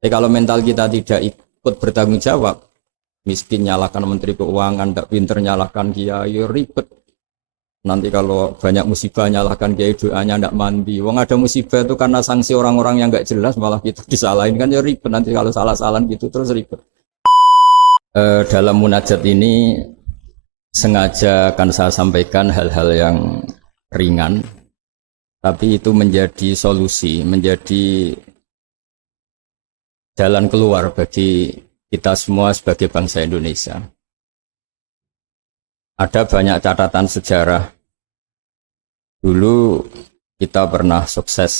Tapi kalau mental kita tidak ikut bertanggung jawab, miskin nyalakan menteri keuangan, tidak pinter nyalakan kiai, ribet. Nanti kalau banyak musibah nyalakan kiai, doanya tidak mandi. Wong ada musibah itu karena sanksi orang-orang yang nggak jelas, malah kita disalahin kan ya ribet. Nanti kalau salah-salah gitu terus ribet. Dalam munajat ini sengaja akan saya sampaikan hal-hal yang ringan, tapi itu menjadi solusi, menjadi jalan keluar bagi kita semua sebagai bangsa Indonesia. Ada banyak catatan sejarah. Dulu kita pernah sukses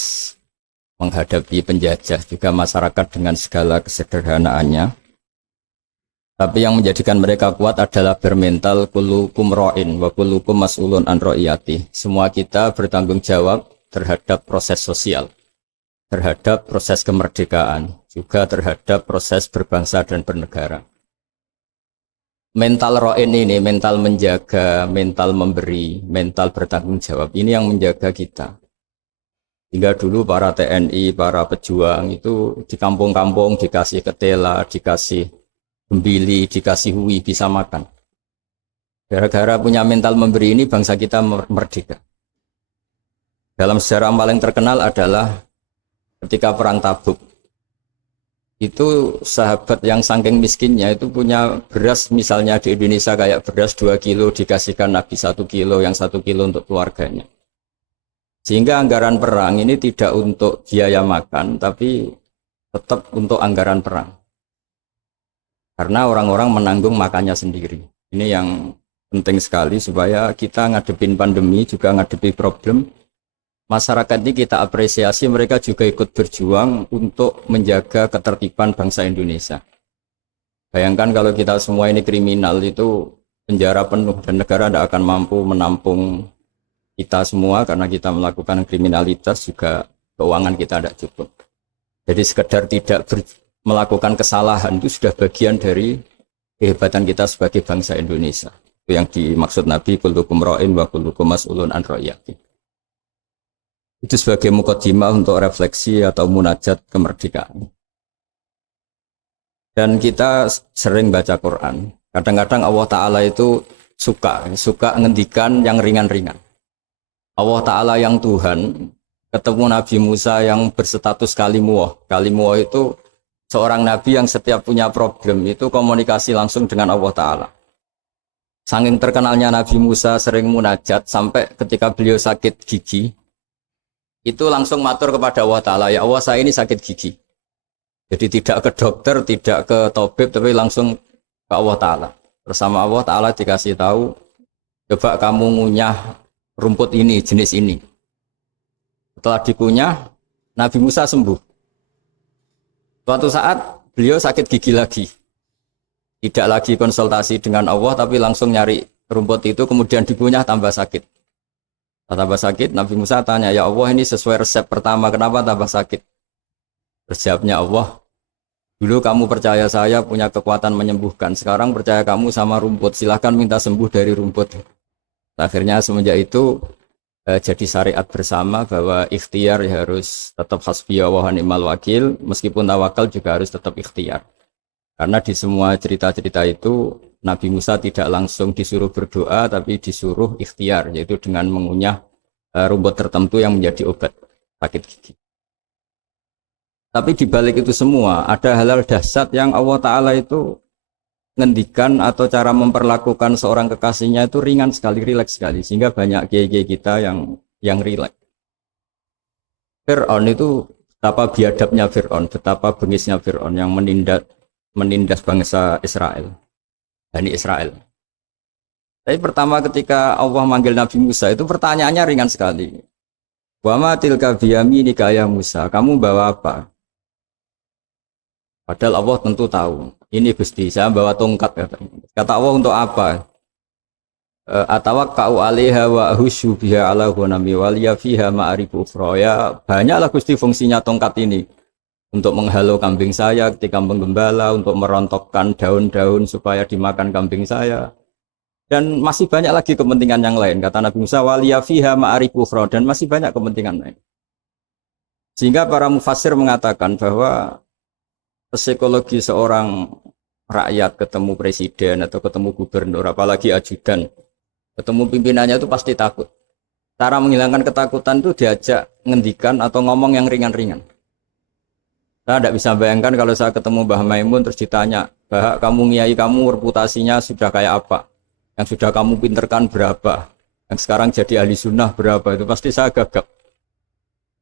menghadapi penjajah, juga masyarakat dengan segala kesederhanaannya. Tapi yang menjadikan mereka kuat adalah bermental kullukum ra'in wa kullukum mas'ulun an ra'iyati. Semua kita bertanggung jawab terhadap proses sosial, terhadap proses kemerdekaan, juga terhadap proses berbangsa dan bernegara. Mental ra'in ini, mental menjaga, mental memberi, mental bertanggung jawab, ini yang menjaga kita. Hingga dulu para TNI, para pejuang itu di kampung-kampung dikasih ketela, dikasih gembili, dikasih hui, bisa makan. Gara-gara punya mental memberi ini bangsa kita merdeka. Dalam sejarah paling terkenal adalah ketika perang Tabuk. Itu sahabat yang saking miskinnya itu punya beras, misalnya di Indonesia kayak beras 2 kilo dikasihkan Nabi 1 kilo, yang 1 kilo untuk keluarganya. Sehingga anggaran perang ini tidak untuk biaya makan, tapi tetap untuk anggaran perang. Karena orang-orang menanggung makannya sendiri. Ini yang penting sekali supaya kita ngadepin pandemi, juga ngadepi problem. Masyarakat ini kita apresiasi, mereka juga ikut berjuang untuk menjaga ketertiban bangsa Indonesia. Bayangkan kalau kita semua ini kriminal, itu penjara penuh dan negara tidak akan mampu menampung kita semua karena kita melakukan kriminalitas, juga keuangan kita tidak cukup. Jadi sekedar tidak melakukan kesalahan itu sudah bagian dari kehebatan kita sebagai bangsa Indonesia. Itu yang dimaksud Nabi, kullukum ra'in wa kullukum mas'ulun an ra'iyati. Itu sebagai mukadimah untuk refleksi atau munajat kemerdekaan. Dan kita sering baca Quran. Kadang-kadang Allah Ta'ala itu suka ngendikan yang ringan-ringan. Allah Ta'ala yang Tuhan ketemu Nabi Musa yang berstatus kalimuwah. Kalimuwah itu seorang nabi yang setiap punya problem itu komunikasi langsung dengan Allah Ta'ala. Saking terkenalnya Nabi Musa sering munajat sampai ketika beliau sakit gigi, itu langsung matur kepada Allah Ta'ala, ya Allah saya ini sakit gigi. Jadi tidak ke dokter, tidak ke tabib, tapi langsung ke Allah Ta'ala. Bersama Allah Ta'ala dikasih tahu, coba kamu ngunyah rumput ini, jenis ini. Setelah dikunyah, Nabi Musa sembuh. Suatu saat beliau sakit gigi lagi. Tidak lagi konsultasi dengan Allah, tapi langsung nyari rumput itu, kemudian dikunyah tambah sakit. Tambah sakit, Nabi Musa tanya, ya Allah ini sesuai resep pertama, kenapa tambah sakit? Resepnya Allah, dulu kamu percaya saya punya kekuatan menyembuhkan, sekarang percaya kamu sama rumput, silahkan minta sembuh dari rumput. Akhirnya semenjak itu jadi syariat bersama bahwa ikhtiar harus tetap hasbiyallah wa ni'mal wakil, meskipun tawakal juga harus tetap ikhtiar. Karena di semua cerita-cerita itu Nabi Musa tidak langsung disuruh berdoa, tapi disuruh ikhtiar, yaitu dengan mengunyah rumput tertentu yang menjadi obat sakit gigi. Tapi di balik itu semua ada hal-hal dahsyat yang Allah Ta'ala itu ngendikan atau cara memperlakukan seorang kekasihnya itu ringan sekali, rileks sekali, sehingga banyak kiai-kiai kita yang rileks. Fir'aun itu betapa biadabnya Fir'aun, betapa bengisnya Fir'aun yang menindas bangsa Israel. Bani Israel. Tapi pertama ketika Allah manggil Nabi Musa itu pertanyaannya ringan sekali. Wa ma tilka biyaminika ya Musa, kamu bawa apa? Padahal Allah tentu tahu. Ini Gusti, saya bawa tongkat. Kata Allah, untuk apa? Atawakka'u 'alaiha wa ahusyu biha 'ala ghanami wa liya fiha ma'arifu ukhra. Ya, banyaklah Gusti fungsinya tongkat ini. Untuk menghalau kambing saya ketika menggembala, untuk merontokkan daun-daun supaya dimakan kambing saya. Dan masih banyak lagi kepentingan yang lain. Kata Nabi Musa, waliya fiha ma'arifu ukhra, dan masih banyak kepentingan lain. Sehingga para mufassir mengatakan bahwa psikologi seorang rakyat ketemu presiden atau ketemu gubernur, apalagi ajudan, ketemu pimpinannya itu pasti takut. Cara menghilangkan ketakutan itu diajak ngendikan atau ngomong yang ringan-ringan. Saya tidak bisa bayangkan kalau saya ketemu Mbah Maimun terus ditanya, Mbah, kamu ngiyai kamu reputasinya sudah kayak apa? Yang sudah kamu pinterkan berapa? Yang sekarang jadi ahli sunnah berapa? Itu pasti saya gagap.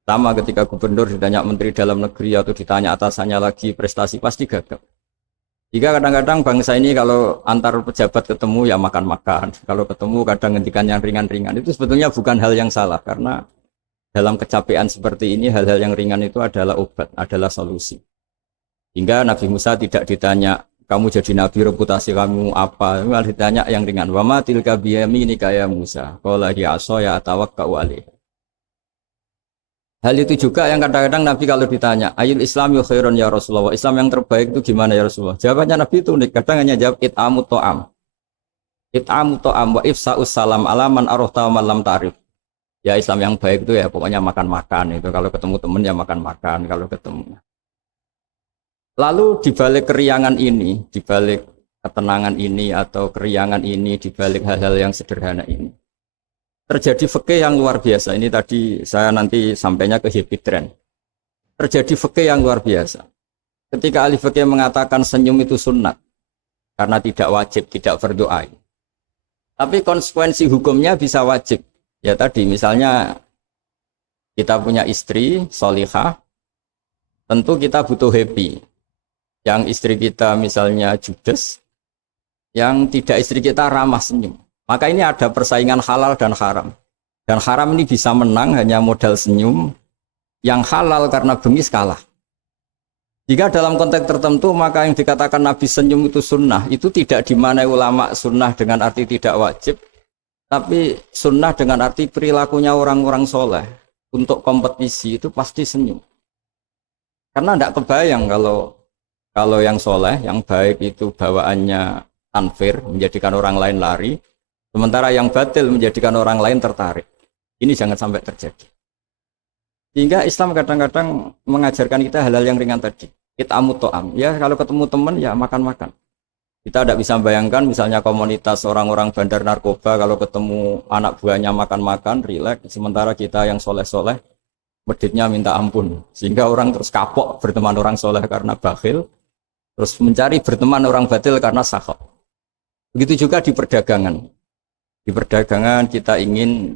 Sama ketika gubernur ditanya menteri dalam negeri atau ditanya atasannya lagi prestasi, pasti gagap. Jika kadang-kadang bangsa ini kalau antar pejabat ketemu ya makan-makan. Kalau ketemu kadang ngendikan yang ringan-ringan. Itu sebetulnya bukan hal yang salah. Karena dalam kecapean seperti ini hal-hal yang ringan itu adalah obat, adalah solusi. Hingga Nabi Musa tidak ditanya, kamu jadi nabi reputasi kamu apa? Malah ditanya yang ringan. Wa ma tilka biyaminika ya Musa. Qala hiya asaya atawakkau 'alaiha. Hal itu juga yang kadang-kadang Nabi kalau ditanya, ayul Islam khairun ya Rasulullah, Islam yang terbaik itu gimana ya Rasulullah? Jawabannya Nabi itu unik, kadang hanya jawab it'amu to'am. It'amu to'am wa ifsa'us salam alaman arofta malam ta'rif. Ya Islam yang baik itu ya pokoknya makan-makan, itu kalau ketemu teman ya makan-makan, kalau ketemu. Lalu dibalik keriangan ini, dibalik ketenangan ini atau keriangan ini, dibalik hal-hal yang sederhana ini, terjadi fikih yang luar biasa. Ini tadi saya nanti sampainya ke happy trend. Terjadi fikih yang luar biasa. Ketika ahli fikih mengatakan senyum itu sunnat, karena tidak wajib, tidak fardhu ain. Tapi konsekuensi hukumnya bisa wajib. Ya tadi misalnya kita punya istri solihah, tentu kita butuh happy. Yang istri kita misalnya judes, yang tidak istri kita ramah senyum. Maka ini ada persaingan halal dan haram. Dan haram ini bisa menang hanya modal senyum. Yang halal karena bengis kalah. Jika dalam konteks tertentu maka yang dikatakan Nabi senyum itu sunnah. Itu tidak dimanai ulama sunnah dengan arti tidak wajib. Tapi sunnah dengan arti perilakunya orang-orang soleh. Untuk kompetisi itu pasti senyum. Karena tidak kebayang kalau yang soleh, yang baik itu bawaannya tanfir, menjadikan orang lain lari. Sementara yang batil menjadikan orang lain tertarik. Ini jangan sampai terjadi. Sehingga Islam kadang-kadang mengajarkan kita hal-hal yang ringan tadi. It'amu to'am. Ya kalau ketemu teman ya makan-makan. Kita tidak bisa bayangkan misalnya komunitas orang-orang bandar narkoba kalau ketemu anak buahnya makan-makan, rileks. Sementara kita yang soleh-soleh, meditnya minta ampun. Sehingga orang terus kapok berteman orang soleh karena bakhil. Terus mencari berteman orang batil karena sakhab. Begitu juga di perdagangan. Di perdagangan kita ingin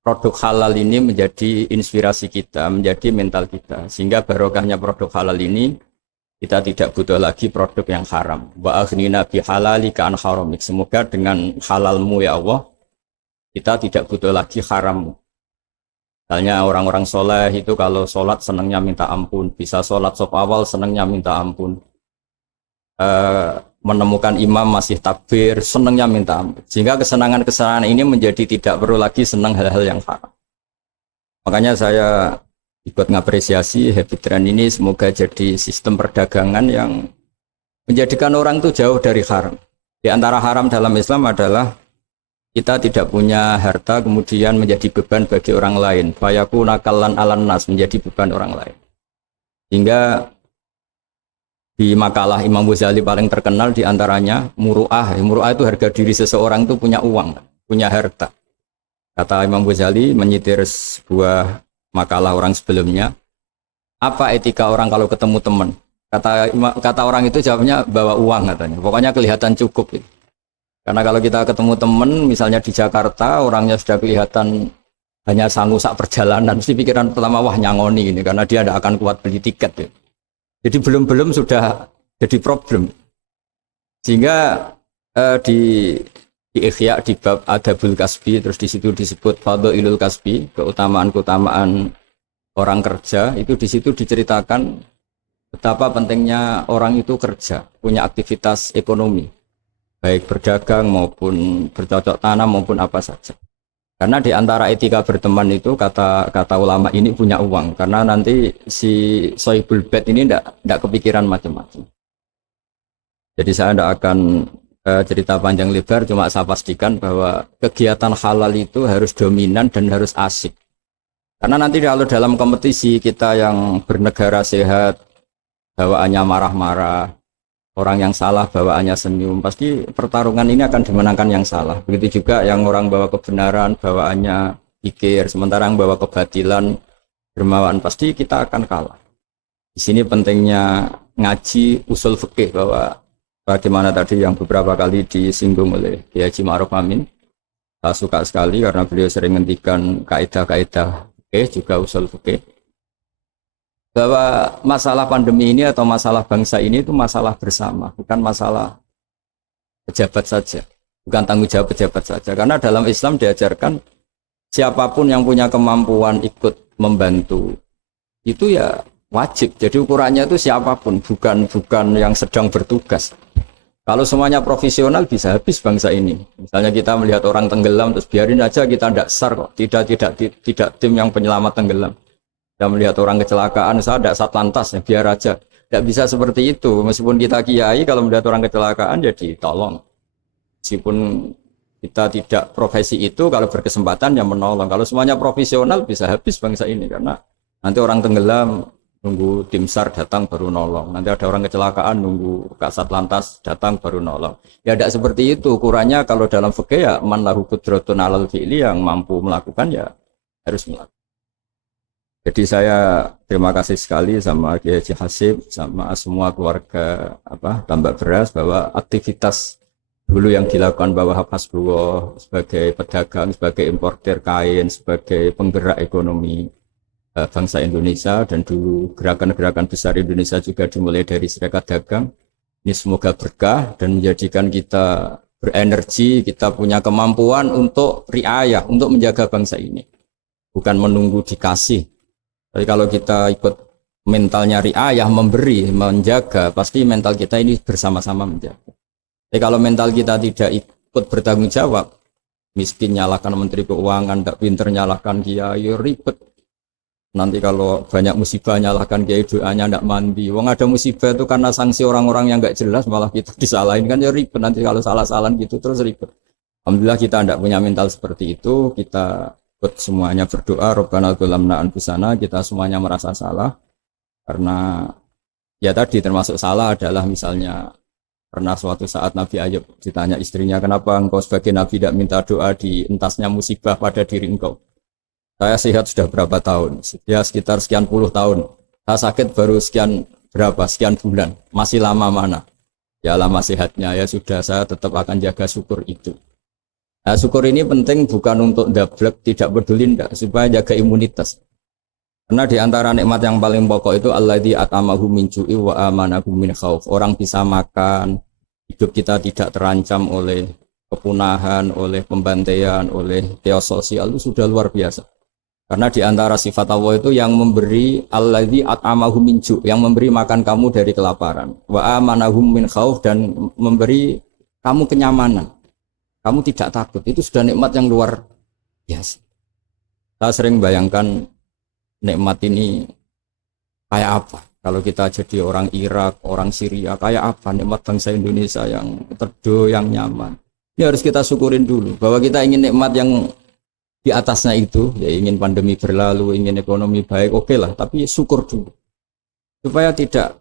produk halal ini menjadi inspirasi kita, menjadi mental kita. Sehingga barokahnya produk halal ini, kita tidak butuh lagi produk yang haram. Wa aghnina bi halalika an haramik. Semoga dengan halalmu ya Allah, kita tidak butuh lagi haram. Misalnya orang-orang soleh itu kalau sholat senangnya minta ampun. Bisa sholat saf awal senangnya minta ampun. Menemukan imam masih takbir, senangnya minta ampun. Sehingga kesenangan-kesenangan ini menjadi tidak perlu lagi senang hal-hal yang haram. Makanya saya ikut ngapresiasi happy trend ini, semoga jadi sistem perdagangan yang menjadikan orang itu jauh dari haram. Di antara haram dalam Islam adalah kita tidak punya harta kemudian menjadi beban bagi orang lain. Fayaku nakalan alan nas, menjadi beban orang lain. Hingga di makalah Imam Ghazali paling terkenal diantaranya muru'ah. Muru'ah itu harga diri seseorang itu punya uang, punya harta. Kata Imam Ghazali menyitir sebuah makalah orang sebelumnya, apa etika orang kalau ketemu teman? Kata orang itu jawabnya bawa uang katanya. Pokoknya kelihatan cukup. Gitu. Karena kalau kita ketemu teman, misalnya di Jakarta, orangnya sudah kelihatan hanya sanggup sak perjalanan, mesti pikiran pertama wah nyangoni ini, karena dia tidak akan kuat beli tiket. Gitu. Jadi belum sudah jadi problem. Sehingga di Ihya di bab Adabul Kasbi, terus di situ disebut Fadhailul Kasbi, keutamaan-keutamaan orang kerja, itu di situ diceritakan betapa pentingnya orang itu kerja, punya aktivitas ekonomi, baik berdagang maupun bercocok tanam maupun apa saja. Karena di antara etika berteman itu kata ulama ini punya uang. Karena nanti si sohibul bait ini tidak kepikiran macam-macam. Jadi saya tidak akan cerita panjang lebar, cuma saya pastikan bahwa kegiatan halal itu harus dominan dan harus asik. Karena nanti kalau dalam kompetisi kita yang bernegara sehat, bawaannya marah-marah, orang yang salah bawaannya senyum, pasti pertarungan ini akan dimenangkan yang salah. Begitu juga yang orang bawa kebenaran bawaannya pikir, sementara yang bawa kebatilan dermawan, pasti kita akan kalah. Di sini pentingnya ngaji usul fikih, bahwa bagaimana tadi yang beberapa kali disinggung oleh Kiai Haji Ma'ruf Amin. Saya suka sekali karena beliau sering ngendikan kaidah-kaidah fikih juga usul fikih, bahwa masalah pandemi ini atau masalah bangsa ini itu masalah bersama, bukan masalah pejabat saja, bukan tanggung jawab pejabat saja. Karena dalam Islam diajarkan siapapun yang punya kemampuan ikut membantu itu ya wajib. Jadi ukurannya itu siapapun, bukan yang sedang bertugas. Kalau semuanya profesional bisa habis bangsa ini. Misalnya kita melihat orang tenggelam terus biarin aja, kita tidak SAR kok, tidak tim yang penyelamat tenggelam. Kita melihat orang kecelakaan, saya tidak satlantas, ya biar aja. Tidak bisa seperti itu. Meskipun kita kiai, kalau melihat orang kecelakaan ya ditolong. Meskipun kita tidak profesi itu, kalau berkesempatan ya menolong. Kalau semuanya profesional bisa habis bangsa ini, karena nanti orang tenggelam nunggu tim SAR datang baru nolong. Nanti ada orang kecelakaan nunggu Kasat Lantas datang baru nolong. Ya tidak seperti itu. Ukurannya kalau dalam fikih ya man lahu qudratun 'alal fi'li, yang mampu melakukan ya harus melakukan. Jadi saya terima kasih sekali sama Kiai Haji Hasib, sama semua keluarga Tambak Beras, bahwa aktivitas dulu yang dilakukan bahwa Hasbullah sebagai pedagang, sebagai importer kain, sebagai penggerak ekonomi bangsa Indonesia, dan dulu gerakan-gerakan besar Indonesia juga dimulai dari Serikat Dagang. Ini semoga berkah dan menjadikan kita berenergi, kita punya kemampuan untuk riayah, untuk menjaga bangsa ini. Bukan menunggu dikasih. Tapi kalau kita ikut mentalnya riayah, memberi, menjaga, pasti mental kita ini bersama-sama menjaga. Tapi kalau mental kita tidak ikut bertanggung jawab, miskin nyalakan Menteri Keuangan, tidak pinter nyalakan kiai, ribet. Nanti kalau banyak musibah nyalahkan kiai, doanya tidak mandi. Wong ada musibah itu karena sanksi orang-orang yang nggak jelas, malah kita disalahin, kan ya ribet. Nanti kalau salah-salahan gitu terus ribet. Alhamdulillah kita tidak punya mental seperti itu. Kita buat semuanya berdoa, Rabbana dzalamna anfusana, kita semuanya merasa salah. Karena ya tadi termasuk salah adalah misalnya pernah suatu saat Nabi Ayub ditanya istrinya, kenapa engkau sebagai Nabi tidak minta doa di entasnya musibah pada diri engkau? Saya sehat sudah berapa tahun? Ya sekitar sekian puluh tahun. Saya sakit baru sekian bulan. Masih lama mana? Ya lama sehatnya, ya sudah, saya tetap akan jaga syukur itu. Nah, syukur ini penting bukan untuk dablek, tidak peduli, enggak, supaya jaga imunitas. Karena di antara nikmat yang paling pokok itu alladzi at'amahu min ju'i wa amanahu min khauf. Orang bisa makan, hidup kita tidak terancam oleh kepunahan, oleh pembantaian, oleh chaos sosial, itu sudah luar biasa. Karena di antara sifat Allah itu yang memberi alladzi at'amahu min ju', yang memberi makan kamu dari kelaparan, wa amanahum min khauf, dan memberi kamu kenyamanan. Kamu tidak takut. Itu sudah nikmat yang luar biasa. Saya sering bayangkan nikmat ini kayak apa kalau kita jadi orang Irak, orang Syria, kayak apa nikmat bangsa Indonesia yang teduh, yang nyaman. Ini harus kita syukurin dulu, bahwa kita ingin nikmat yang di atasnya itu, ya ingin pandemi berlalu, ingin ekonomi baik, oke lah, tapi syukur dulu supaya tidak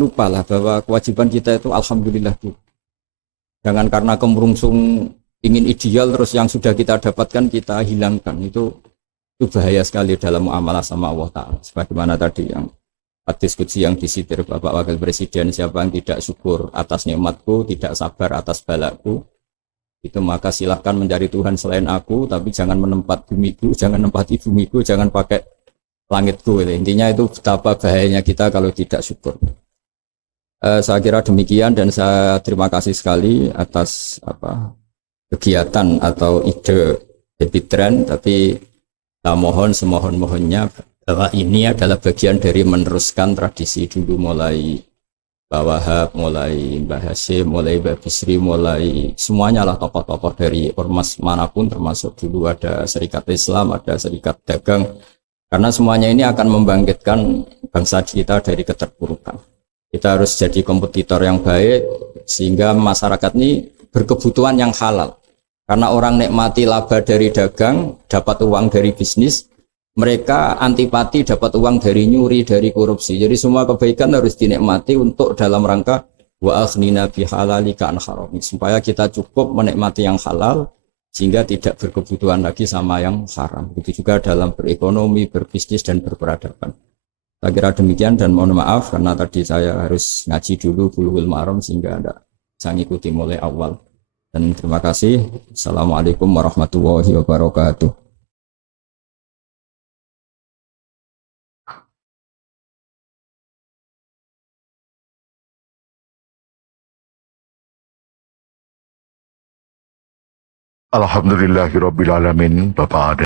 lupa lah bahwa kewajiban kita itu alhamdulillah dulu. Jangan karena kemerungsung ingin ideal terus yang sudah kita dapatkan kita hilangkan. Itu bahaya sekali dalam muamalah sama Allah Ta'ala. Sebagaimana tadi yang hadis qudsi yang disitir Bapak Wakil Presiden, siapa yang tidak syukur atas nikmatku, tidak sabar atas balaku, itu maka silahkan mencari Tuhan selain aku, tapi jangan menempat bumiku, jangan menempati bumiku, jangan pakai langitku. Intinya itu betapa bahayanya kita kalau tidak syukur. Saya kira demikian, dan saya terima kasih sekali atas kegiatan atau ide Happy Trend, tapi saya mohon semohon-mohonnya bahwa ini adalah bagian dari meneruskan tradisi dulu, mulai Pak Wahab, mulai Mbah Hasyim, mulai Mbah Bisri, mulai semuanya lah tokoh-tokoh dari ormas manapun, termasuk dulu ada Serikat Islam, ada Serikat Dagang, karena semuanya ini akan membangkitkan bangsa kita dari keterpurukan. Kita harus jadi kompetitor yang baik sehingga masyarakat ini berkebutuhan yang halal. Karena orang nikmati laba dari dagang, dapat uang dari bisnis, Mereka antipati dapat uang dari nyuri, dari korupsi. Jadi semua kebaikan harus dinikmati untuk dalam rangka wa aghnina bi halalika an harami, supaya kita cukup menikmati yang halal sehingga tidak berkebutuhan lagi sama yang haram. Begitu juga dalam berekonomi, berbisnis dan berperadaban. Saya kira demikian dan mohon maaf karena tadi saya harus ngaji dulu Bulughul Maram sehingga tidak bisa ngikuti mulai awal. Dan terima kasih. Assalamualaikum warahmatullahi wabarakatuh. Alhamdulillahirabbil alamin. Bapak ada